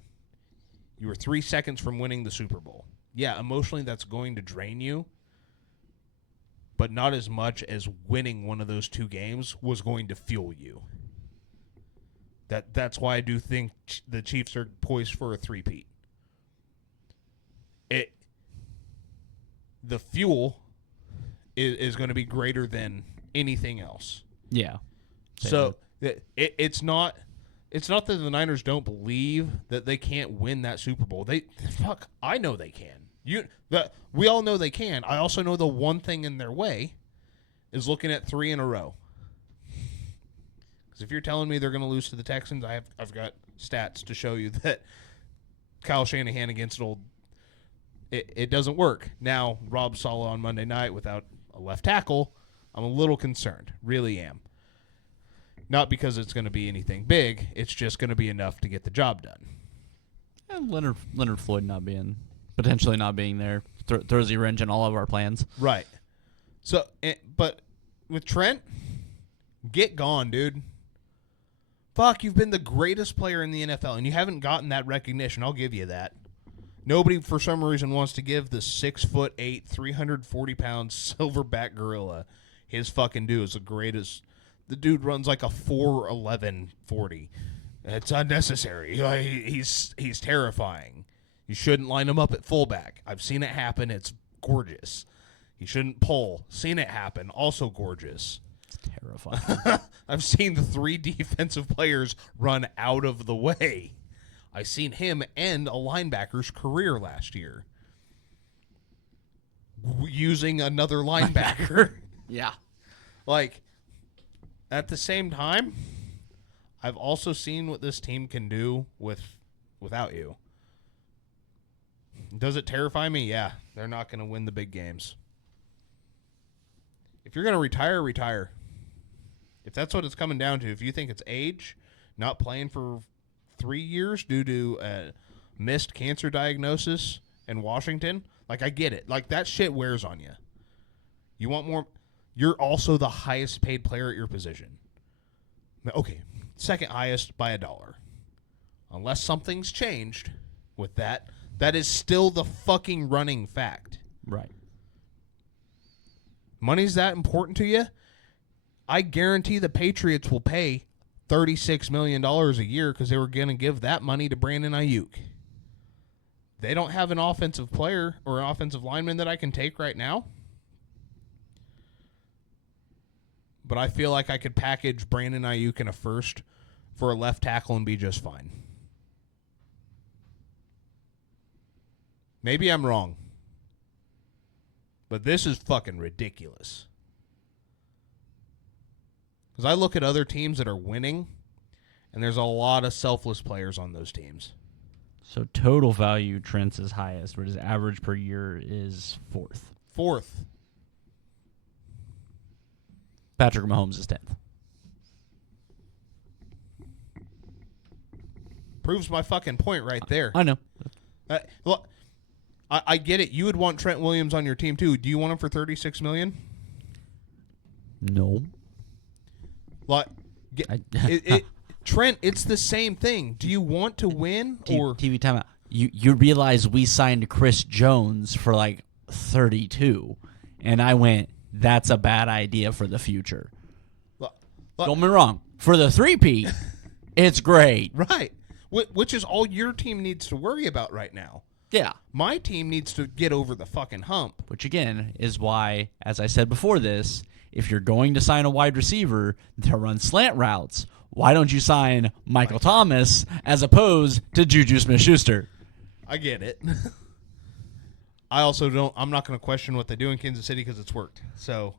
You were 3 seconds from winning the Super Bowl. Yeah, emotionally that's going to drain you, but not as much as winning one of those 2 games was going to fuel you. That's why I do think the Chiefs are poised for a three-peat. The fuel is going to be greater than anything else. Yeah. So it's not that the Niners don't believe that they can't win that Super Bowl. I know they can. We all know they can. I also know the one thing in their way is looking at 3 in a row. Because if you're telling me they're going to lose to the Texans, I've got stats to show you that Kyle Shanahan against it doesn't work. Now, Rob Saleh on Monday night without a left tackle, I'm a little concerned. Really am. Not because it's going to be anything big. It's just going to be enough to get the job done. And Leonard Floyd potentially not being there throws a wrench in all of our plans. Right. So, but with Trent, get gone, dude. Fuck, you've been the greatest player in the NFL, and you haven't gotten that recognition. I'll give you that. Nobody, for some reason, wants to give the 6'8", 340-pound silverback gorilla his fucking due as the greatest. The dude runs like a 4.11 40. It's unnecessary. He's terrifying. You shouldn't line him up at fullback. I've seen it happen. It's gorgeous. He shouldn't pull. Seen it happen. Also gorgeous. It's terrifying. I've seen the 3 defensive players run out of the way. I've seen him end a linebacker's career last year using another linebacker. Yeah. Like, at the same time, I've also seen what this team can do without you. Does it terrify me? Yeah. They're not going to win the big games. If you're going to retire, retire. If that's what it's coming down to, if you think it's age, not playing for 3 years due to a missed cancer diagnosis in Washington, like, I get it. Like, that shit wears on you. You want more. You're also the highest paid player at your position. Okay, second highest by $1. Unless something's changed with that, that is still the fucking running fact. Right. Money's that important to you? I guarantee the Patriots will pay $36 million a year because they were going to give that money to Brandon Ayuk. They don't have an offensive player or an offensive lineman that I can take right now. But I feel like I could package Brandon Ayuk in a first for a left tackle and be just fine. Maybe I'm wrong. But this is fucking ridiculous. Because I look at other teams that are winning, and there's a lot of selfless players on those teams. So total value, Trent's is highest, but his average per year is fourth. Patrick Mahomes is 10th. Proves my fucking point right there. I know. Look, I get it. You would want Trent Williams on your team too. Do you want him for $36 million? No. Like, Trent, it's the same thing. Do you want to win or TV timeout? You realize we signed Chris Jones for like 32, and I went, that's a bad idea for the future. Look, don't get me wrong. For the 3P, it's great. Right. Which is all your team needs to worry about right now. Yeah. My team needs to get over the fucking hump. Which, again, is why, as I said before this, if you're going to sign a wide receiver to run slant routes, why don't you sign Michael Thomas as opposed to Juju Smith-Schuster? I get it. I'm not going to question what they do in Kansas City because it's worked. So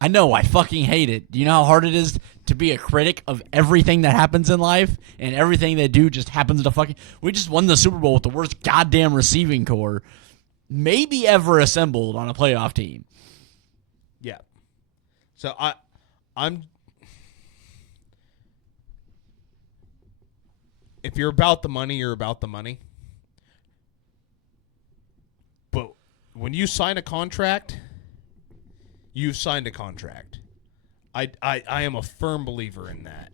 I know, I fucking hate it. Do you know how hard it is to be a critic of everything that happens in life and everything they do just happens to fucking... We just won the Super Bowl with the worst goddamn receiving core maybe ever assembled on a playoff team. Yeah. So I'm... If you're about the money, you're about the money. But when you sign a contract... You've signed a contract. I am a firm believer in that.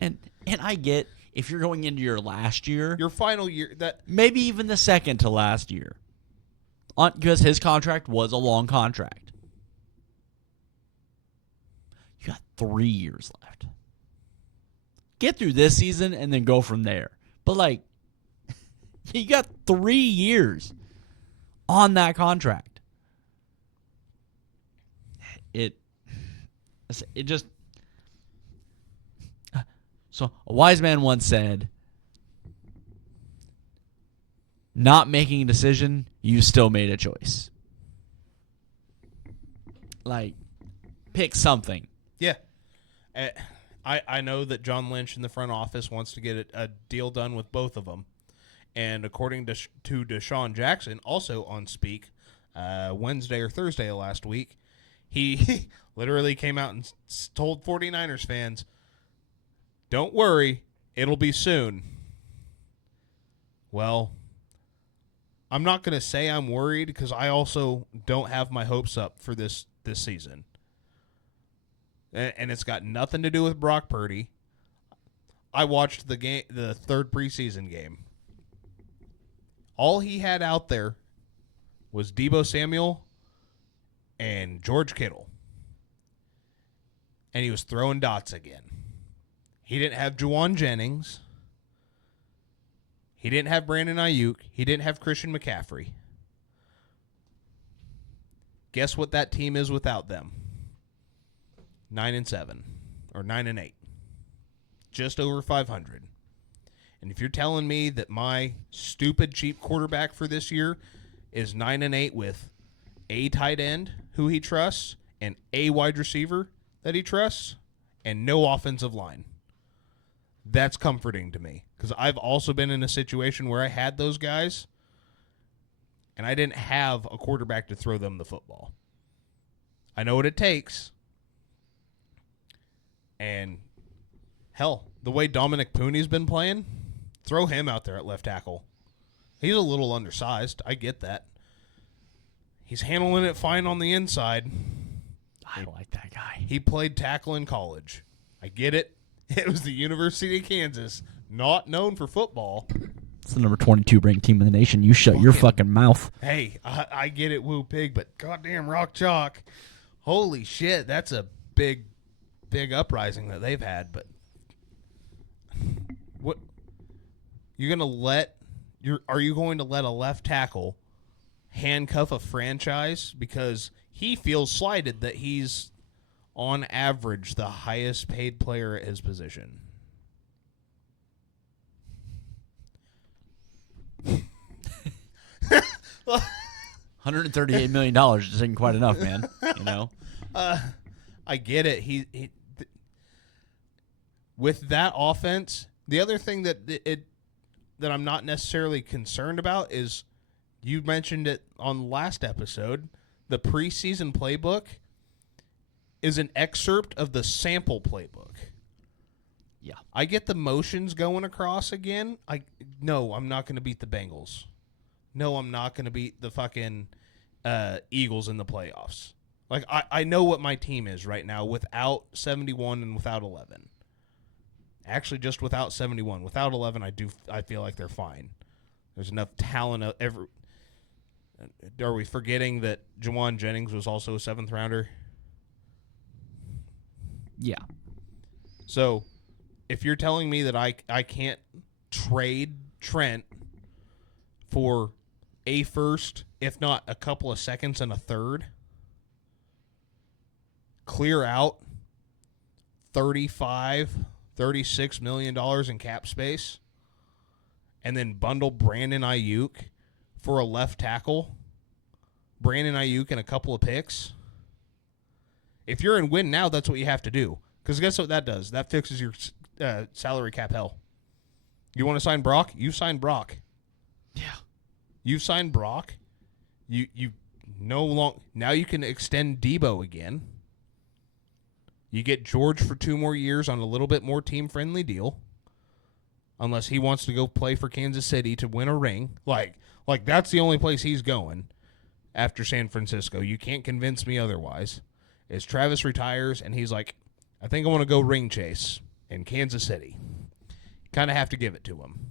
And I get if you're going into your last year, your final year, that maybe even the second to last year, because his contract was a long contract. You got 3 years left. Get through this season and then go from there. But like, you got 3 years on that contract. It just... So a wise man once said, not making a decision, you still made a choice. Like, pick something. Yeah. I know that John Lynch in the front office wants to get a deal done with both of them. And according to Deshaun Jackson, also on Speak, Wednesday or Thursday of last week, he literally came out and told 49ers fans, don't worry, it'll be soon. Well, I'm not going to say I'm worried because I also don't have my hopes up for this season. And it's got nothing to do with Brock Purdy. I watched the third preseason game. All he had out there was Deebo Samuel and George Kittle. And he was throwing dots again. He didn't have Juwan Jennings. He didn't have Brandon Ayuk. He didn't have Christian McCaffrey. Guess what that team is without them? 9-7 or 9-8. Just over 500. And if you're telling me that my stupid cheap quarterback for this year is 9-8 with a tight end who he trusts and a wide receiver that he trusts and no offensive line, that's comforting to me because I've also been in a situation where I had those guys and I didn't have a quarterback to throw them the football. I know what it takes. And hell, the way Dominic Pooney's been playing, throw him out there at left tackle. He's a little undersized. I get that. He's handling it fine on the inside. I like that guy. He played tackle in college. I get it. It was the University of Kansas, not known for football. It's the number 22 ranked team in the nation. You shut your fucking mouth. Hey, I get it, Woo Pig, but goddamn Rock Chalk. Holy shit, that's a big uprising that they've had. But what you're gonna let? Are you going to let a left tackle handcuff a franchise because he feels slighted that he's on average the highest paid player at his position? $138 million just isn't quite enough, man. You know. I get it. He with that offense. The other thing that I'm not necessarily concerned about is you mentioned it on the last episode. The preseason playbook is an excerpt of the sample playbook. Yeah. I get the motions going across again. No, I'm not going to beat the Bengals. No, I'm not going to beat the fucking Eagles in the playoffs. Like, I know what my team is right now without 71 and without 11. Actually, just without 71. Without 11, I feel like they're fine. There's enough talent. Are we forgetting that Jawan Jennings was also a 7th rounder? Yeah. So, if you're telling me that I can't trade Trent for a first, if not a couple of seconds and a third, clear out $36 million in cap space, and then bundle Brandon Ayuk for a left tackle, Brandon Ayuk and a couple of picks. If you're in win now, that's what you have to do. Because guess what that does? That fixes your salary cap hell. You want to sign Brock? You sign Brock. Yeah. You sign Brock. You now you can extend Debo again. You get George for 2 more years on a little bit more team-friendly deal, unless he wants to go play for Kansas City to win a ring. Like that's the only place he's going after San Francisco. You can't convince me otherwise. Is Travis retires and he's like, I think I want to go ring chase in Kansas City. Kind of have to give it to him.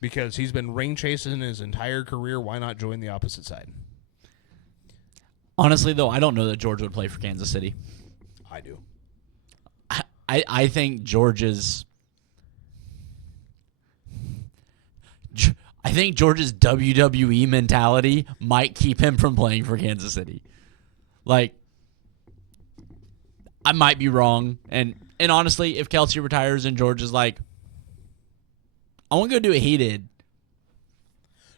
Because he's been ring chasing his entire career. Why not join the opposite side? Honestly, though, I don't know that George would play for Kansas City. I do. I think George's WWE mentality might keep him from playing for Kansas City. Like, I might be wrong. And honestly, if Kelsey retires and George is like, I want to go do what he did.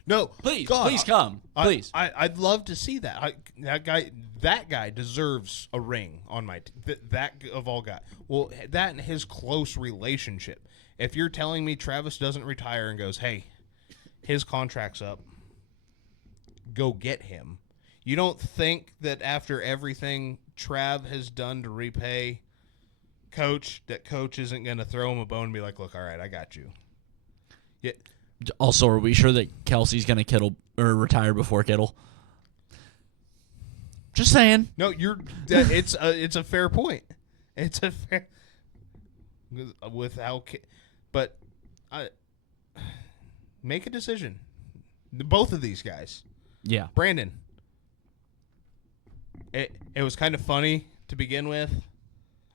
No, please God, come. Please. I'd love to see that. That guy deserves a ring on my team. That of all guys. Well, that and his close relationship. If you're telling me Travis doesn't retire and goes, hey, his contract's up, go get him. You don't think that after everything Trav has done to repay Coach, that Coach isn't going to throw him a bone and be like, look, all right, I got you. Yeah. Also, are we sure that Kelsey's going to retire before Kittle? Just saying. No, it's a fair point. It's a fair but make a decision. Both of these guys. Yeah. Brandon. It was kind of funny to begin with.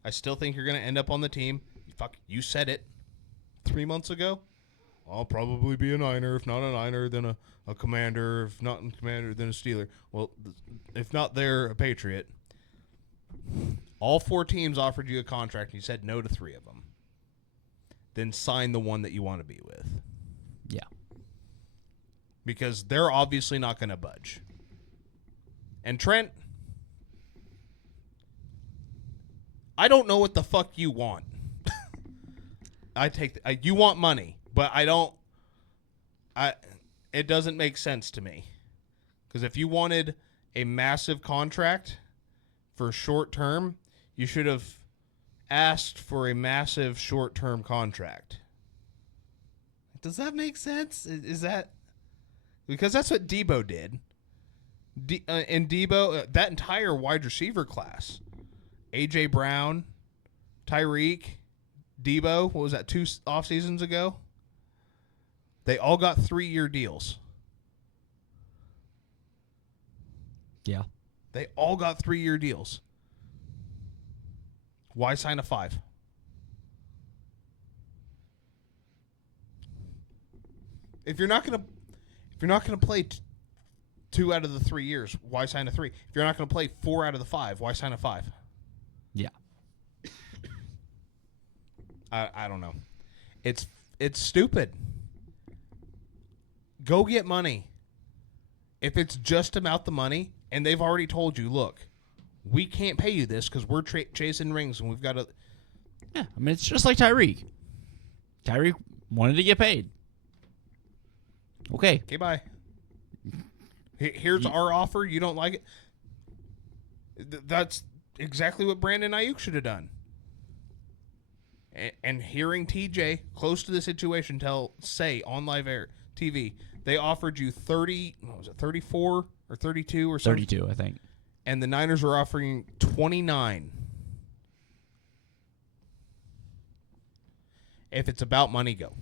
I still think you're going to end up on the team. Fuck, you said it 3 months ago. I'll probably be a Niner. If not a Niner, then a Commander. If not a Commander, then a Steeler. Well, if not there, a Patriot. All 4 teams offered you a contract, and you said no to 3 of them. Then sign the one that you want to be with. Yeah. Because they're obviously not going to budge. And Trent, I don't know what the fuck you want. You want money. But it doesn't make sense to me. Because if you wanted a massive contract for short term, you should have asked for a massive short-term contract. Does that make sense? Is that because that's what Debo did? And Debo, that entire wide receiver class, A.J. Brown, Tyreek, Debo, what was that, 2 off seasons ago? They all got 3-year deals. Yeah. They all got 3-year deals. Why sign a 5? If you're not gonna play 2 out of the 3 years, why sign a 3? If you're not gonna play 4 out of the 5, why sign a 5? Yeah. I don't know. It's stupid. Go get money. If it's just about the money, and they've already told you, look, we can't pay you this because we're chasing rings and we've got to. Yeah, I mean, it's just like Tyreek. Tyreek wanted to get paid. Okay, bye. Here's our offer. You don't like it? That's exactly what Brandon Ayuk should have done. And hearing TJ close to the situation say on live air TV, they offered you 34 or 32 or something? 32, I think. And the Niners are offering 29. If it's about money, go.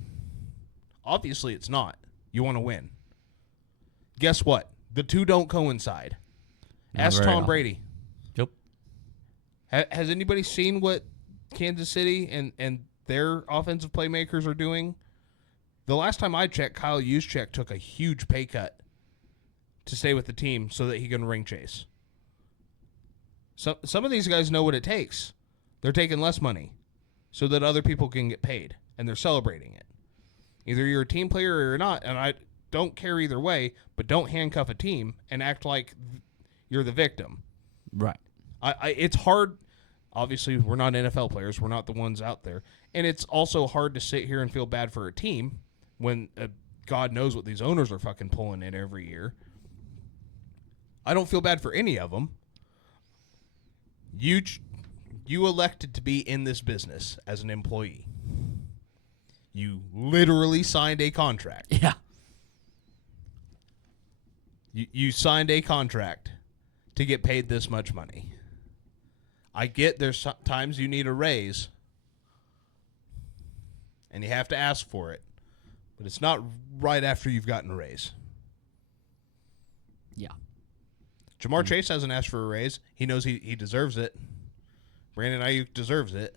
Obviously, it's not. You want to win. Guess what? The two don't coincide. Ask Tom Brady. Yep. Has anybody seen what Kansas City and their offensive playmakers are doing? The last time I checked, Kyle Juszczyk took a huge pay cut to stay with the team so that he can ring chase. Some of these guys know what it takes. They're taking less money so that other people can get paid, and they're celebrating it. Either you're a team player or you're not, and I don't care either way, but don't handcuff a team and act like you're the victim. Right. It's hard. Obviously, we're not NFL players. We're not the ones out there. And it's also hard to sit here and feel bad for a team when God knows what these owners are fucking pulling in every year. I don't feel bad for any of them. You elected to be in this business as an employee. You literally signed a contract. Yeah. You signed a contract to get paid this much money. I get there's times you need a raise, and you have to ask for it, but it's not right after you've gotten a raise. Yeah. Jamar Chase hasn't asked for a raise. He knows he deserves it. Brandon Ayuk deserves it.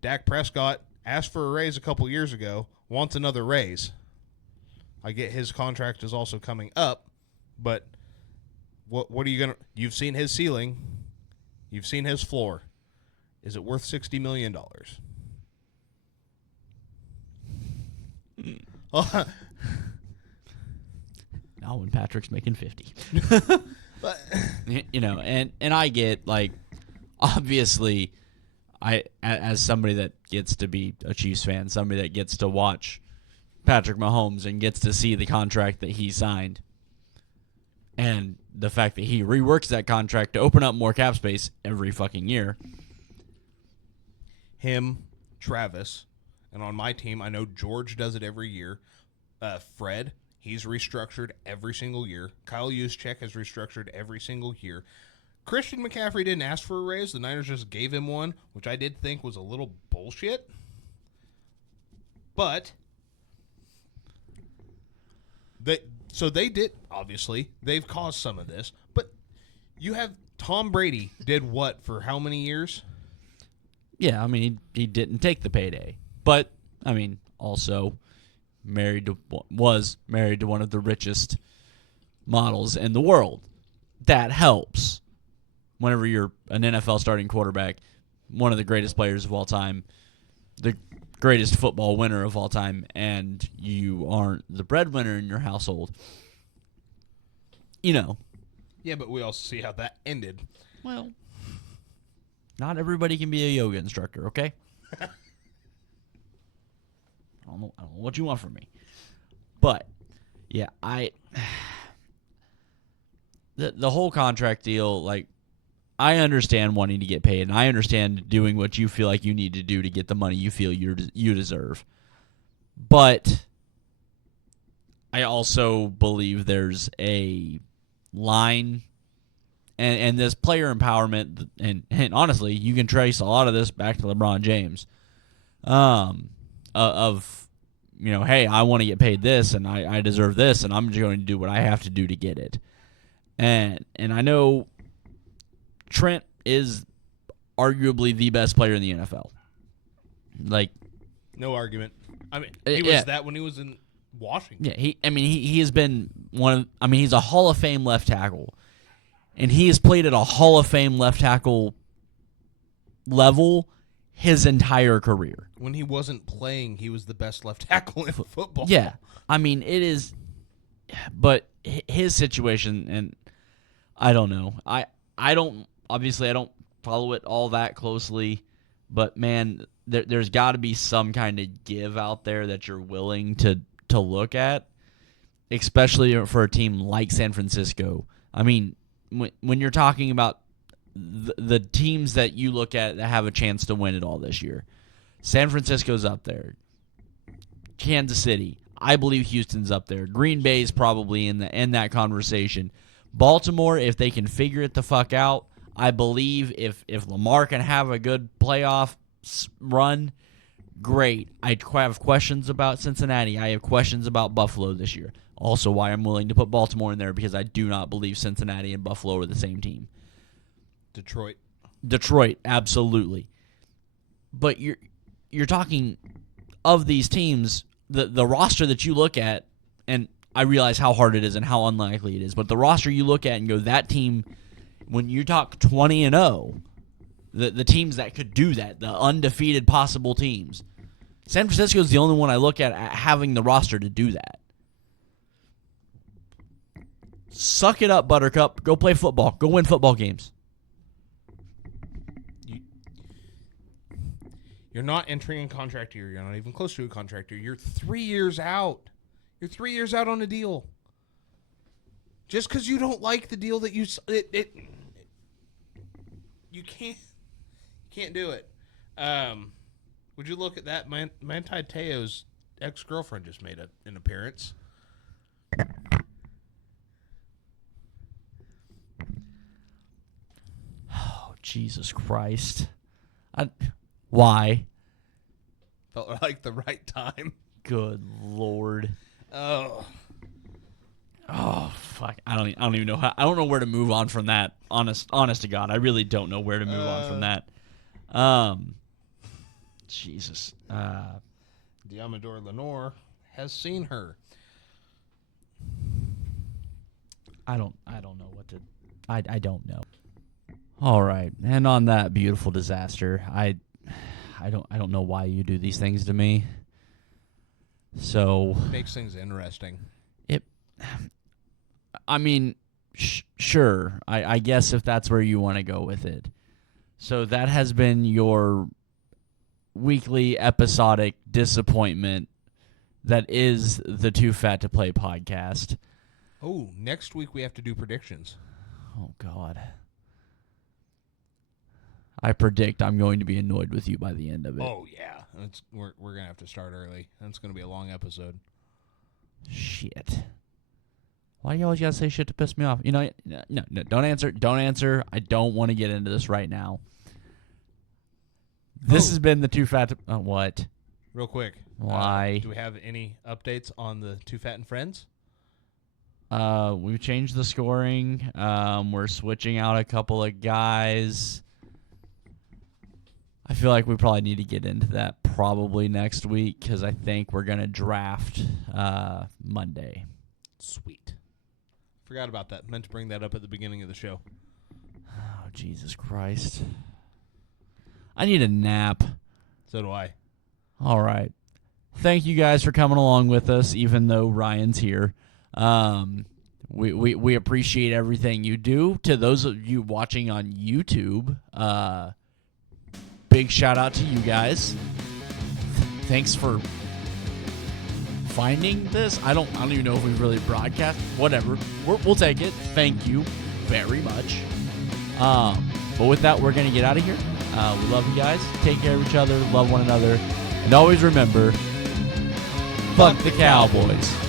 Dak Prescott asked for a raise a couple years ago, wants another raise. I get his contract is also coming up, but what are you going to... You've seen his ceiling. You've seen his floor. Is it worth $60 million? Now when Patrick's making 50. But you know, and I get, like, obviously, as somebody that gets to be a Chiefs fan, somebody that gets to watch Patrick Mahomes and gets to see the contract that he signed, and the fact that he reworks that contract to open up more cap space every fucking year. Him, Travis, and on my team, I know George does it every year. Fred, he's restructured every single year. Kyle Juszczyk has restructured every single year. Christian McCaffrey didn't ask for a raise. The Niners just gave him one, which I did think was a little bullshit. But they did, obviously. They've caused some of this. But you have Tom Brady did what for how many years? Yeah, I mean, he didn't take the payday. But, I mean, also was married to one of the richest models in the world. That helps. Whenever you're an NFL starting quarterback, one of the greatest players of all time, the greatest football winner of all time, and you aren't the breadwinner in your household. You know. Yeah, but we also see how that ended. Well, not everybody can be a yoga instructor, okay? I don't know what you want from me. But, yeah, the whole contract deal, like, I understand wanting to get paid, and I understand doing what you feel like you need to do to get the money you feel you deserve. But I also believe there's a line, and this player empowerment, and honestly, you can trace a lot of this back to LeBron James, of, hey, I want to get paid this, and I deserve this, and I'm just going to do what I have to do to get it. And I know Trent is arguably the best player in the NFL. Like, no argument. I mean, he was that when he was in Washington. Yeah, he has been he's a Hall of Fame left tackle. And he has played at a Hall of Fame left tackle level his entire career. When he wasn't playing, he was the best left tackle in football. Yeah. It is, but his situation, and I don't know. I don't follow it all that closely, but man, there's got to be some kind of give out there that you're willing to look at, especially for a team like San Francisco. When you're talking about the teams that you look at that have a chance to win it all this year, San Francisco's up there. Kansas City, I believe Houston's up there. Green Bay's probably in that conversation. Baltimore, if they can figure it the fuck out, I believe if Lamar can have a good playoff run, great. I have questions about Cincinnati. I have questions about Buffalo this year. Also why I'm willing to put Baltimore in there, because I do not believe Cincinnati and Buffalo are the same team. Detroit, absolutely. But you're talking of these teams, the roster that you look at, and I realize how hard it is and how unlikely it is, but the roster you look at and go, that team, when you talk 20-0, the teams that could do that, the undefeated possible teams, San Francisco is the only one I look at having the roster to do that. Suck it up, Buttercup. Go play football. Go win football games. You're not entering a contract year. You're not even close to a contract year. You're 3 years out. You're 3 years out on a deal. Just because you don't like the deal that you can't do it. Would you look at that? Manti Te'o's ex-girlfriend just made an appearance. Oh, Jesus Christ. Why? Felt like the right time. Good Lord. Oh, fuck. I don't even know how. I don't know where to move on from that. Honest to God, I really don't know where to move on from that. Jesus. Diamador Lenore has seen her. I don't know what to. I don't know. All right, and on that beautiful disaster, I don't know why you do these things to me. So makes things interesting. Sure. I guess if that's where you want to go with it. So that has been your weekly episodic disappointment that is the Too Fat to Play podcast. Oh, next week we have to do predictions. Oh, God. I predict I'm going to be annoyed with you by the end of it. Oh, yeah. We're going to have to start early. That's going to be a long episode. Shit. Why do you always got to say shit to piss me off? No, don't answer. Don't answer. I don't want to get into this right now. This has been the Too Fat to... what? Real quick. Why? Do we have any updates on the Too Fat and Friends? We've changed the scoring. We're switching out a couple of guys. I feel like we probably need to get into that probably next week, because I think we're going to draft Monday. Sweet. Forgot about that. Meant to bring that up at the beginning of the show. Oh, Jesus Christ. I need a nap. So do I. All right. Thank you guys for coming along with us, even though Ryan's here. We appreciate everything you do. To those of you watching on YouTube, big shout out to you guys. Thanks for finding this. I don't even know if we really broadcast. Whatever. We'll take it. Thank you very much. But with that, we're going to get out of here. We love you guys. Take care of each other. Love one another. And always remember, fuck the Cowboys.